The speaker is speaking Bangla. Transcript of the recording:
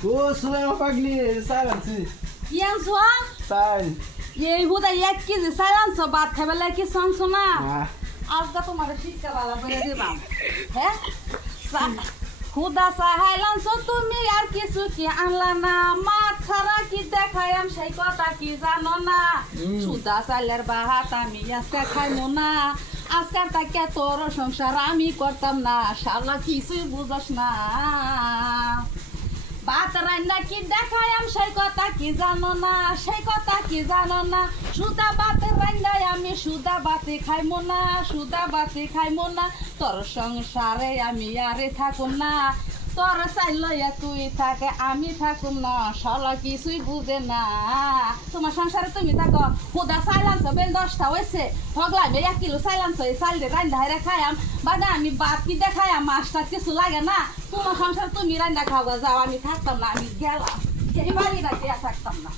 Sudah pagli salan si ইয়ানছো sal. এই হুদা 1 কেজি সাইলানছো ভাত খাইবেলা কি শুনছো না Ah, আজকে তোমার শিক্ষা বালা করে দিবাম হ্যাঁ হুদা সাইলানছো তুমি আর কিছু কি আনলা না মাছ ছাড়া কি দেখায়াম সেই কথা কি জানো না সুদা চালের ভাত আমি আজকে খাইমু না আজকাল তাকে তোর সংসার আমি করতাম না শালা কিছুই বুঝস না ভাত রান্না কি দেখায়াম সেই কথা কি জানো না সেই কথা কি জানো না সুদা ভাতের রান্নায় আমি সুদা ভাতে খাইমো না সুদা ভাতে খাইমো না তোর সংসারে আমি আরে থাকুম না তোর চাইলয়া তুই থাকে আমি থাকুম না শালা কিছুই বুঝে না তোমার সংসারে তুমি থাকো হুদা চাইলানছ বেল 10টা হয়েছে হগলা 1 কিলো চাইলানছ এই চাল দিয়ে রান্না হাইরা খাইয়াম বাদে আমি ভাত কি দেখায়াম মাছটা কিছু লাগে না তোমার সংসারে তুমি রান্না খাওয়া যাও আমি থাকতাম না আমি গেলাম এই বাড়িটা গিয়া থাকতাম না